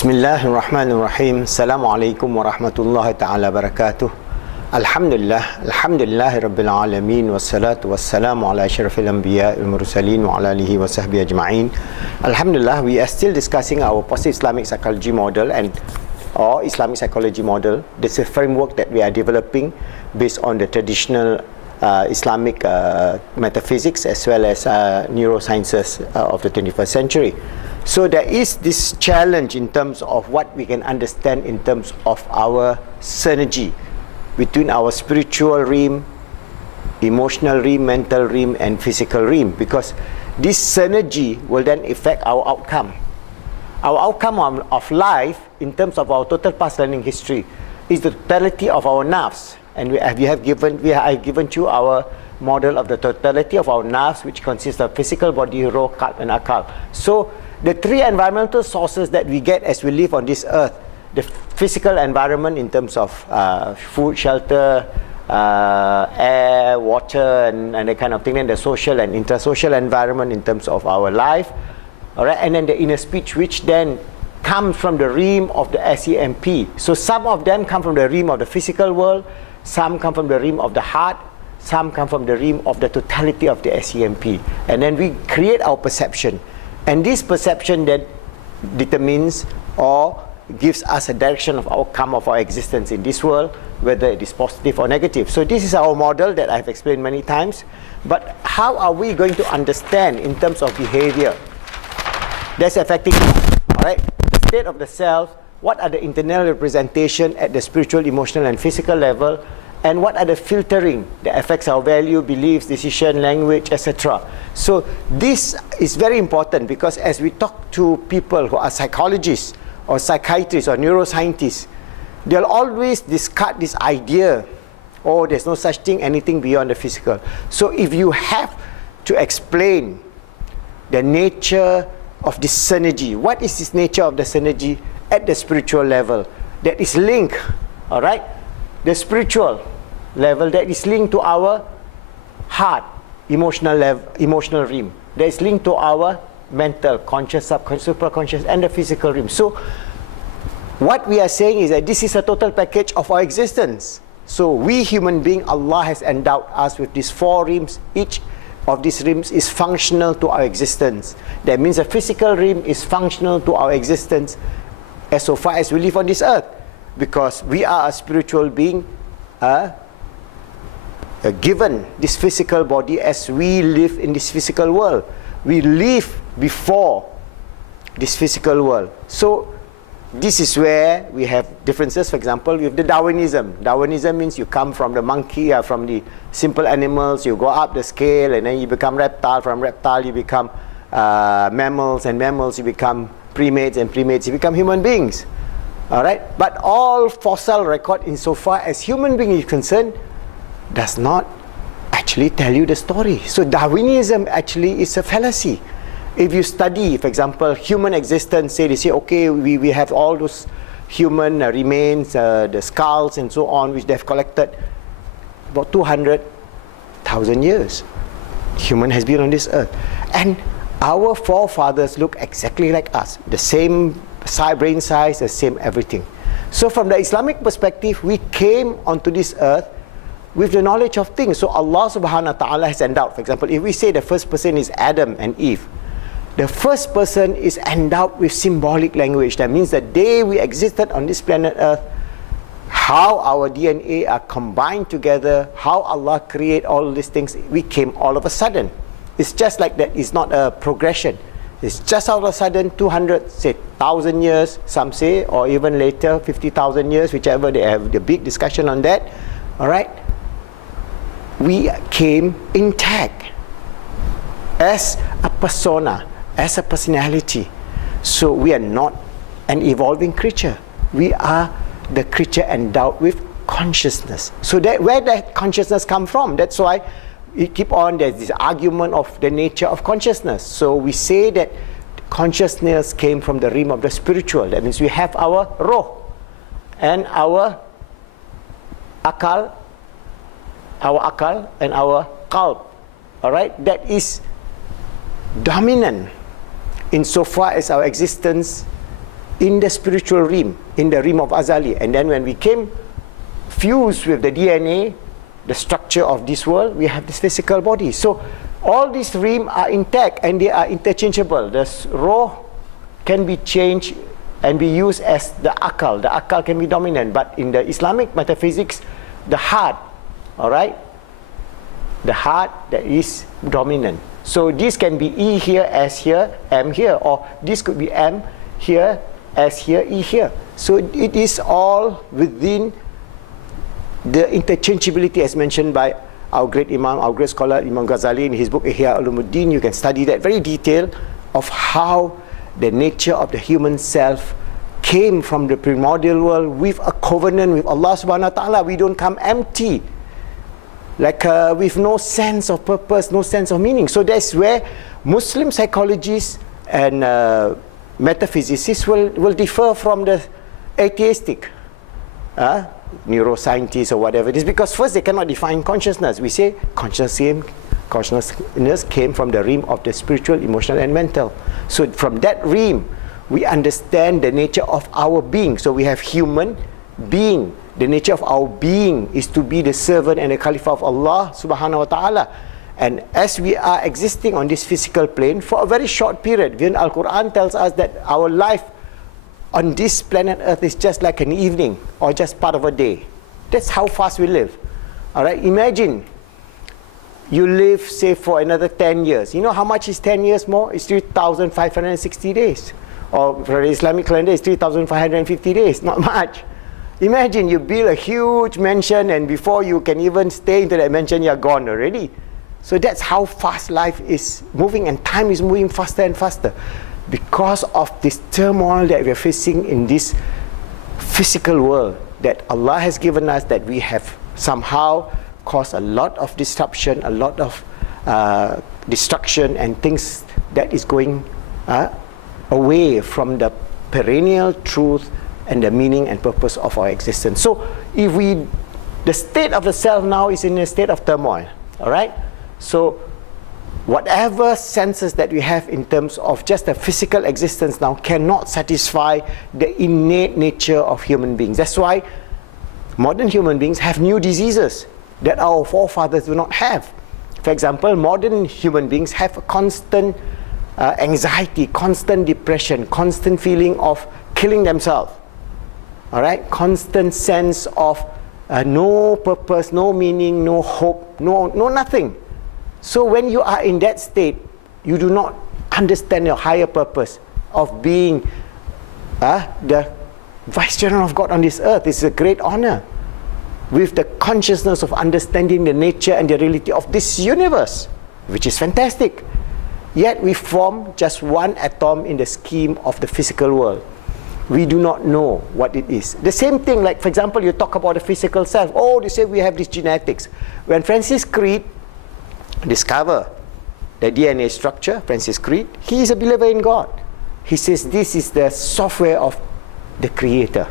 Bismillahirrahmanirrahim. Assalamualaikum warahmatullahi ta'ala wabarakatuh. Alhamdulillah Rabbil Alamin. Wassalatu wassalamu ala asyrafil anbiya wal mursalin wa ala alihi wa sahbihi ajma'in. Alhamdulillah, we are still discussing our positive Islamic psychology model or Islamic psychology model. This is a framework that we are developing based on the traditional Islamic metaphysics as well as neurosciences of the 21st century. So there is this challenge in terms of what we can understand in terms of our synergy between our spiritual realm, emotional realm, mental realm and physical realm, because this synergy will then affect our outcome. Our outcome of life in terms of our total past learning history is the totality of our nerves, and I have given you our model of the totality of our nerves, which consists of physical body, ruh, qalb and akal. So the three environmental sources that we get as we live on this earth, the physical environment in terms of food, shelter, air, water and that kind of thing, and the social and intersocial environment in terms of our life, all right, and then the inner speech, which then comes from the realm of the SEMP. So some of them come from the realm of the physical world, some come from the realm of the heart, some come from the realm of the totality of the SEMP, and then we create our perception. And this perception that determines or gives us a direction of outcome of our existence in this world, whether it is positive or negative. So this is our model that I've explained many times. But how are we going to understand in terms of behavior that's affecting, all right, the state of the self? What are the internal representation at the spiritual, emotional and physical level? And what are the filtering that affects our value, beliefs, decision, language, etc. So this is very important, because as we talk to people who are psychologists or psychiatrists or neuroscientists, they'll always discard this idea, oh, there's no such thing, anything beyond the physical. So if you have to explain the nature of this synergy, what is this nature of the synergy at the spiritual level that is linked, all right, the spiritual level that is linked to our heart, emotional realm, that is linked to our mental, conscious, subconscious, superconscious and the physical realm. So what we are saying is that this is a total package of our existence. So we human beings, Allah has endowed us with these four realms. Each of these realms is functional to our existence. That means the physical realm is functional to our existence as so far as we live on this earth, because we are a spiritual being given this physical body as we live in this physical world. We live before this physical world. So this is where we have differences. For example, with the Darwinism. Darwinism means you come from the monkey, from the simple animals, you go up the scale and then you become reptile. From reptile you become mammals, and mammals you become primates, and primates you become human beings. All right, but all fossil record insofar as human being is concerned does not actually tell you the story. So Darwinism actually is a fallacy. If you study, for example, human existence, they say, okay, we have all those human remains, the skulls and so on, which they've collected about 200,000 years. Human has been on this earth, and our forefathers look exactly like us, the same brain size, the same everything. So from the Islamic perspective, we came onto this earth with the knowledge of things. So Allah subhanahu wa ta'ala has endowed, for example, if we say the first person is Adam and Eve, the first person is endowed with symbolic language. That means the day we existed on this planet earth, how our DNA are combined together, how Allah create all these things, we came all of a sudden. It's just like that. It's not a progression. It's just all of a sudden 1,000 years, some say, or even later 50,000 years, whichever. They have the big discussion on that. All right, we came intact as a persona, as a personality. So we are not an evolving creature. We are the creature endowed with consciousness. So that where that consciousness come from? That's why we keep on, there's this argument of the nature of consciousness. So we say that consciousness came from the realm of the spiritual. That means we have our ruh and our akal and our qalb. All right, that is dominant insofar as our existence in the spiritual realm, in the realm of Azali. And then when we came fused with the DNA, the structure of this world, we have this physical body. So all these realms are intact and they are interchangeable. The raw can be changed and be used as the akal. The akal can be dominant, but in the Islamic metaphysics, the heart, all right, the heart that is dominant. So this can be E here, S here, M here, or this could be M here, S here, E here. So it is all within the interchangeability as mentioned by our great Imam, our great scholar Imam Ghazali in his book Ihya Ulumuddin. You can study that very detailed of how the nature of the human self came from the primordial world with a covenant with Allah subhanahu wa ta'ala. We don't come empty, like with no sense of purpose, no sense of meaning. So that's where Muslim psychologists and metaphysicists will differ from the atheistic neuroscientists or whatever it is, because first they cannot define consciousness. We say consciousness came from the realm of the spiritual, emotional and mental. So from that realm we understand the nature of our being. So we have human being. The nature of our being is to be the servant and the Khalifa of Allah subhanahu wa ta'ala. And as we are existing on this physical plane for a very short period, when Al-Quran tells us that our life on this planet Earth is just like an evening or just part of a day. That's how fast we live. All right, imagine you live, say, for another 10 years. You know how much is 10 years more? It's 3,560 days. Or for the Islamic calendar, it's 3,550 days. Not much. Imagine you build a huge mansion and before you can even stay into that mansion, you're gone already. So that's how fast life is moving, and time is moving faster and faster because of this turmoil that we're facing in this physical world that Allah has given us, that we have somehow caused a lot of disruption, a lot of destruction and things that is going away from the perennial truth and the meaning and purpose of our existence. So if the state of the self now is in a state of turmoil, all right? So whatever senses that we have in terms of just the physical existence now cannot satisfy the innate nature of human beings. That's why modern human beings have new diseases that our forefathers do not have. For example, modern human beings have a constant anxiety, constant depression, constant feeling of killing themselves. All right, constant sense of no purpose, no meaning, no hope, no nothing. So when you are in that state, you do not understand your higher purpose of being the Vice-General of God on this earth. It's a great honor, with the consciousness of understanding the nature and the reality of this universe, which is fantastic. Yet we form just one atom in the scheme of the physical world. We do not know what it is. The same thing, like for example, you talk about the physical self. Oh, they say we have this genetics. When Francis Crick discovered the DNA structure, Francis Crick, he is a believer in God. He says this is the software of the Creator.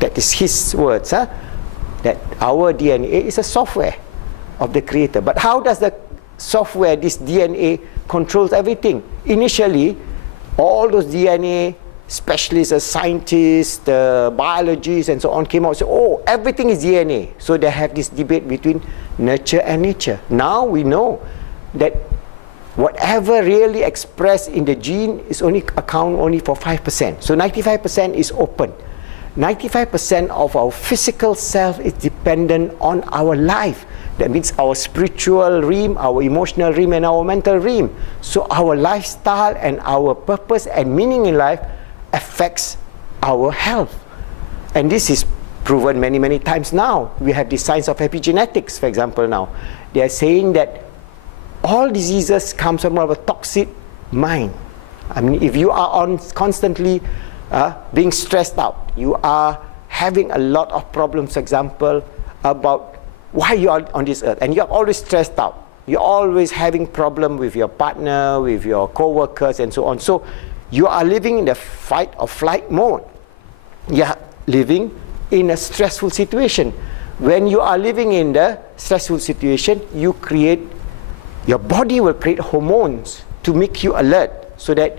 That is his words, that our DNA is a software of the Creator. But how does the software, this DNA, controls everything? Initially, all those DNA specialists, scientists, biologists and so on came out and said, oh, everything is DNA. So they have this debate between nurture and nature. Now we know that whatever really expressed in the gene is account only for 5%. So 95% is open. 95% of our physical self is dependent on our life. That means our spiritual realm, our emotional realm and our mental realm. So our lifestyle and our purpose and meaning in life affects our health. And this is proven many, many times now. We have the science of epigenetics, for example, now. They are saying that all diseases come from a toxic mind. I mean, if you are constantly being stressed out, you are having a lot of problems, for example, about why you are on this earth, and you are always stressed out. You're always having problem with your partner, with your co-workers and so on. So you are living in the fight or flight mode. You are living in a stressful situation. When you are living in the stressful situation, your body will create hormones to make you alert, so that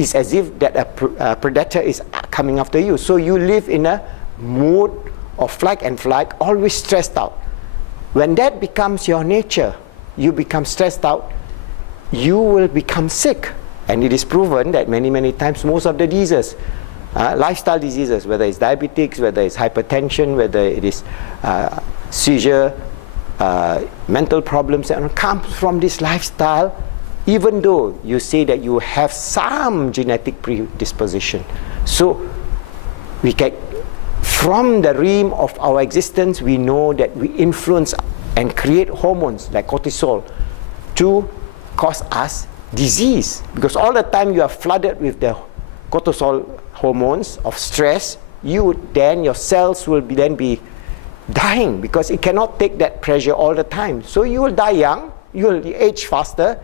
it's as if that a predator is coming after you. So you live in a mood of flight and flight, always stressed out. When that becomes your nature, you become stressed out, you will become sick. And it is proven that many, many times most of the diseases, lifestyle diseases, whether it's diabetics, whether it's hypertension, whether it is seizure, mental problems, and comes from this lifestyle, even though you say that you have some genetic predisposition. So we can, from the realm of our existence, we know that we influence and create hormones like cortisol to cause us disease, because all the time you are flooded with the cortisol hormones of stress, your cells will then be dying, because it cannot take that pressure all the time. So you will die young, you will age faster,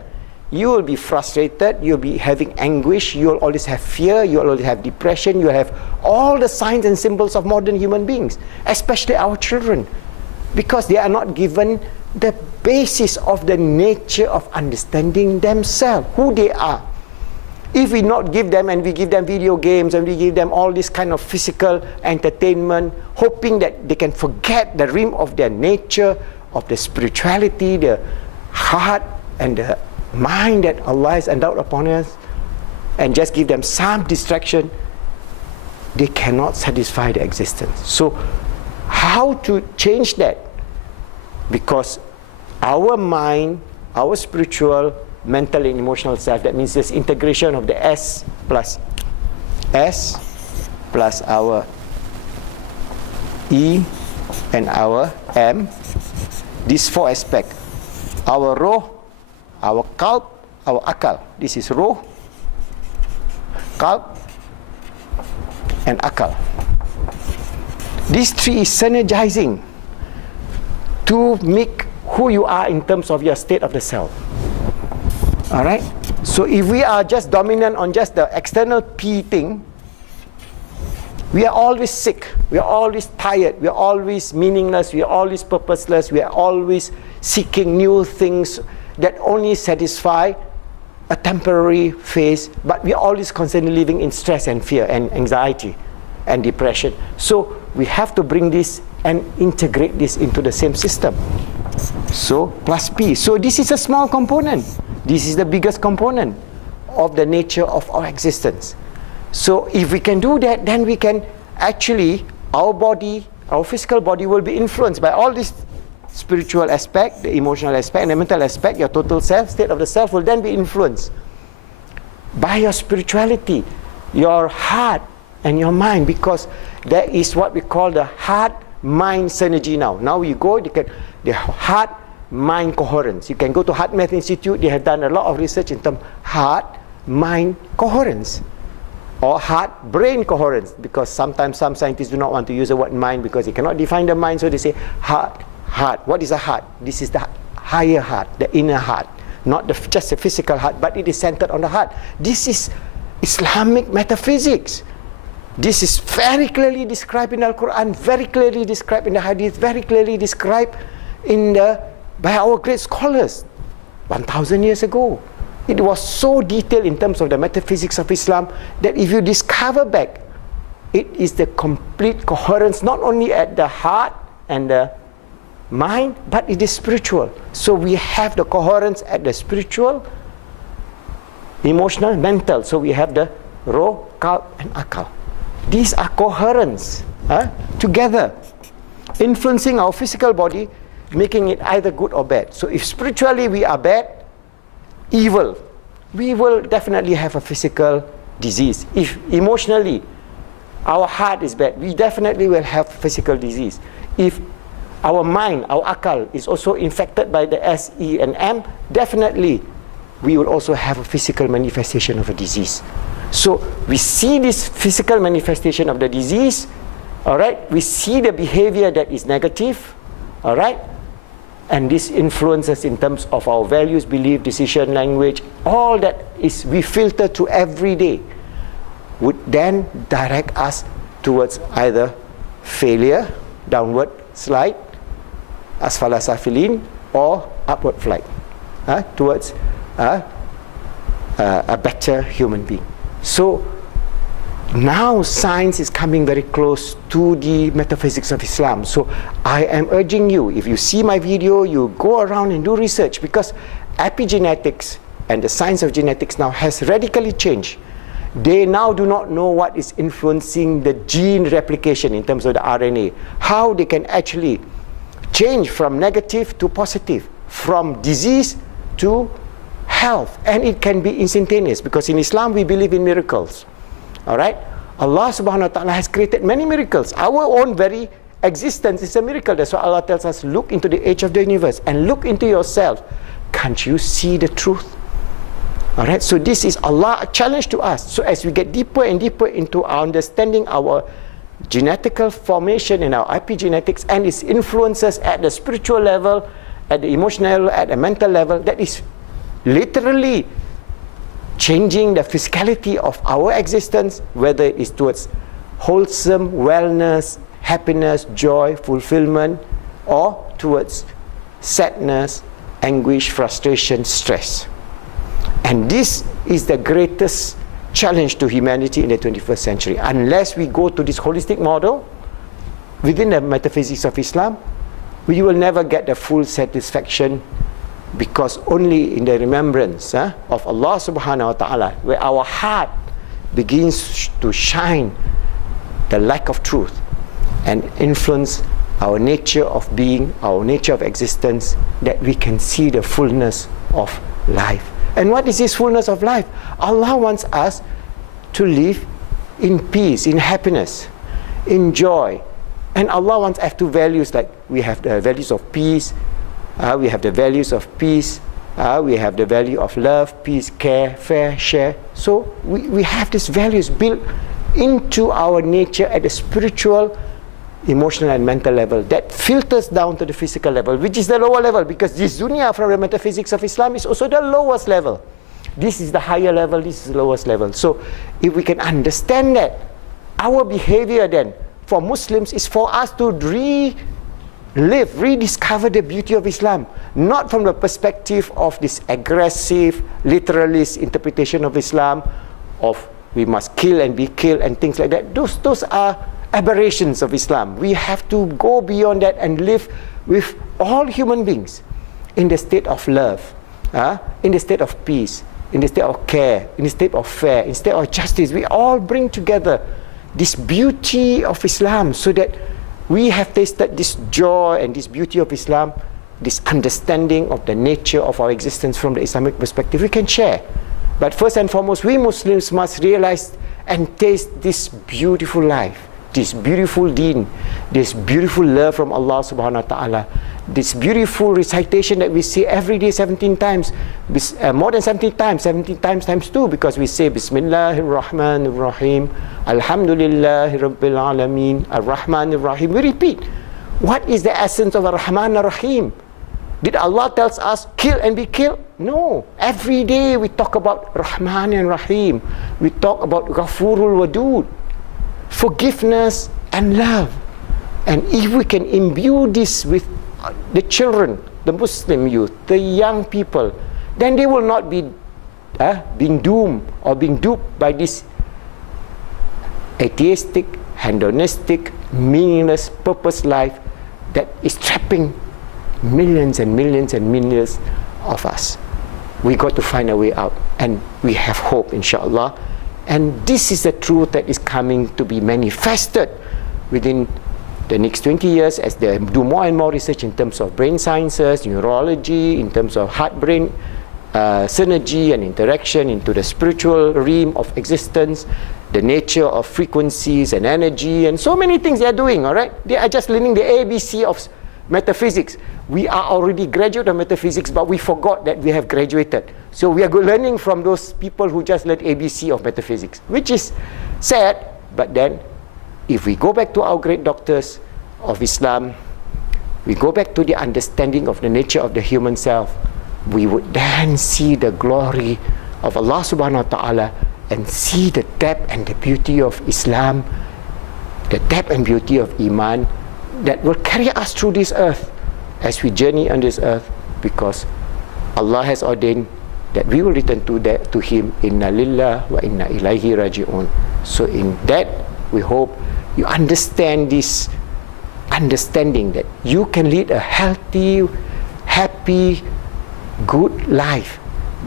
you will be frustrated, you'll be having anguish, you'll always have fear, you'll always have depression, you'll have all the signs and symbols of modern human beings, especially our children, because they are not given the basis of the nature of understanding themselves, who they are. If we not give them, and we give them video games, and we give them all this kind of physical entertainment, hoping that they can forget the realm of their nature, of the spirituality, the heart and the mind that Allah has endowed upon us, and just give them some distraction, they cannot satisfy their existence. So how to change that? Because our mind, our spiritual, mental and emotional self, that means this integration of the S plus our E and our M, these four aspects, our roh, our qalb, our akal. This is roh, qalb and akal. These three is synergizing to make who you are in terms of your state of the self. Alright? So if we are just dominant on just the external P thing, we are always sick, we are always tired, we are always meaningless, we are always purposeless, we are always seeking new things that only satisfy a temporary phase, but we are always constantly living in stress and fear and anxiety and depression. So we have to bring this and integrate this into the same system. So plus P. So this is a small component. This is the biggest component of the nature of our existence. So if we can do that, then we can actually, our body, our physical body will be influenced by all this spiritual aspect, the emotional aspect, and the mental aspect. Your total self, state of the self will then be influenced by your spirituality, your heart and your mind, because there is what we call the heart-mind synergy now. Now you go, you can, the heart-mind coherence. You can go to HeartMath Institute, they have done a lot of research in terms of heart-mind coherence or heart-brain coherence, because sometimes some scientists do not want to use the word mind because they cannot define the mind, so they say heart. What is a heart? This is the higher heart, the inner heart, not just the physical heart, but it is centered on the heart. This is Islamic metaphysics. This is very clearly described in the Quran, very clearly described in the Hadith, very clearly described by our great scholars 1,000 years ago. It was so detailed in terms of the metaphysics of Islam that if you discover back, it is the complete coherence, not only at the heart and the mind, but it is spiritual. So we have the coherence at the spiritual, emotional, mental. So we have the roh, qalb and akal. These are coherence together, influencing our physical body, making it either good or bad. So if spiritually we are bad, evil, we will definitely have a physical disease. If emotionally our heart is bad, we definitely will have physical disease. If our mind, our akal, is also infected by the S, E and M, definitely we will also have a physical manifestation of a disease. So we see this physical manifestation of the disease, all right? We see the behavior that is negative, all right? And this influences in terms of our values, belief, decision, language, all that is we filter to every day, would then direct us towards either failure, downward slide, asfala safilin, or upward flight, towards a better human being. So now science is coming very close to the metaphysics of Islam. So I am urging you, if you see my video, you go around and do research, because epigenetics and the science of genetics now has radically changed. They now do not know what is influencing the gene replication in terms of the RNA, how they can actually change from negative to positive, from disease to health, and it can be instantaneous, because in Islam we believe in miracles. All right, Allah subhanahu wa ta'ala has created many miracles. Our own very existence is a miracle. That's why Allah tells us, look into the age of the universe and look into yourself. Can't you see the truth? All right, so this is Allah a challenge to us. So as we get deeper and deeper into our understanding our genetical formation and our epigenetics and its influences at the spiritual level, at the emotional, at the mental level, that is literally changing the physicality of our existence, whether it is towards wholesome wellness, happiness, joy, fulfillment, or towards sadness, anguish, frustration, stress. And this is the greatest challenge to humanity in the 21st century. Unless we go to this holistic model within the metaphysics of Islam, we will never get the full satisfaction, because only in the remembrance of Allah subhanahu wa ta'ala, where our heart begins to shine the light of truth and influence our nature of being, our nature of existence, that we can see the fullness of life. And what is this fullness of life? Allah wants us to live in peace, in happiness, in joy. And Allah wants us to have two values, like we have the values of peace, we have the values of peace, we have the value of love, peace, care, fair, share. So we have these values built into our nature at the spiritual, emotional and mental level that filters down to the physical level, which is the lower level, because this dunya from the metaphysics of Islam is also the lowest level. This is the higher level, this is the lowest level. So if we can understand that, our behavior then for Muslims is for us to rediscover the beauty of Islam, not from the perspective of this aggressive, literalist interpretation of Islam, of we must kill and be killed and things like that. Those are aberrations of Islam. We have to go beyond that and live with all human beings in the state of love, in the state of peace, in the state of care, in the state of fair, in the state of justice. We all bring together this beauty of Islam, so that we have tasted this joy and this beauty of Islam, this understanding of the nature of our existence from the Islamic perspective, we can share. But first and foremost, we Muslims must realize and taste this beautiful life, this beautiful deen, this beautiful love from Allah subhanahu wa ta'ala, this beautiful recitation that we say every day 17 times, more than 17 times, 17 times times 2, because we say Bismillahir Rahmanir Rahim, Alhamdulillahi Rabbil Alameen, Ar-Rahmanir Rahim. We repeat, what is the essence of Ar-Rahman Ar-Rahim? Did Allah tells us kill and be killed? No. Every day we talk about Rahman and Rahim. We talk about Ghafurul Wadud, forgiveness and love. And if we can imbue this with the children, the Muslim youth, the young people, then they will not be being doomed or being duped by this atheistic, hedonistic, meaningless, purpose life that is trapping millions and millions and millions of us. We got to find a way out, and we have hope, inshallah. And this is the truth that is coming to be manifested within the next 20 years as they do more and more research in terms of brain sciences, neurology, in terms of heart-brain synergy and interaction into the spiritual realm of existence, the nature of frequencies and energy, and so many things they are doing, all right? They are just learning the ABC of metaphysics. We are already graduate of metaphysics, but we forgot that we have graduated. So we are learning from those people who just learned ABC of metaphysics, which is sad. But then, if we go back to our great doctors of Islam, we go back to the understanding of the nature of the human self, we would then see the glory of Allah subhanahu wa ta'ala and see the depth and the beauty of Islam, the depth and beauty of Iman that will carry us through this earth as we journey on this earth, because Allah has ordained that we will return to Him. Inna lillah wa inna ilaihi raji'un. So in that, we hope you understand this understanding that you can lead a healthy, happy, good life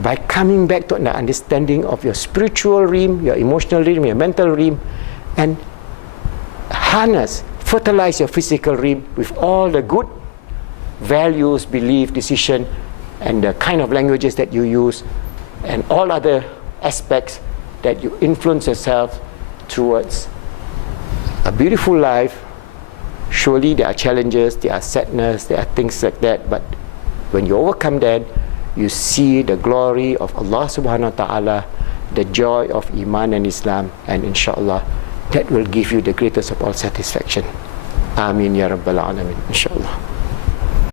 by coming back to an understanding of your spiritual realm, your emotional realm, your mental realm, and fertilize your physical realm with all the good values, belief, decision, and the kind of languages that you use, and all other aspects that you influence yourself towards a beautiful life. Surely there are challenges, there are sadness, there are things like that, but when you overcome that, you see the glory of Allah subhanahu wa ta'ala, the joy of Iman and Islam, and inshallah, that will give you the greatest of all satisfaction. Ameen ya Rabbal Alameen, inshallah.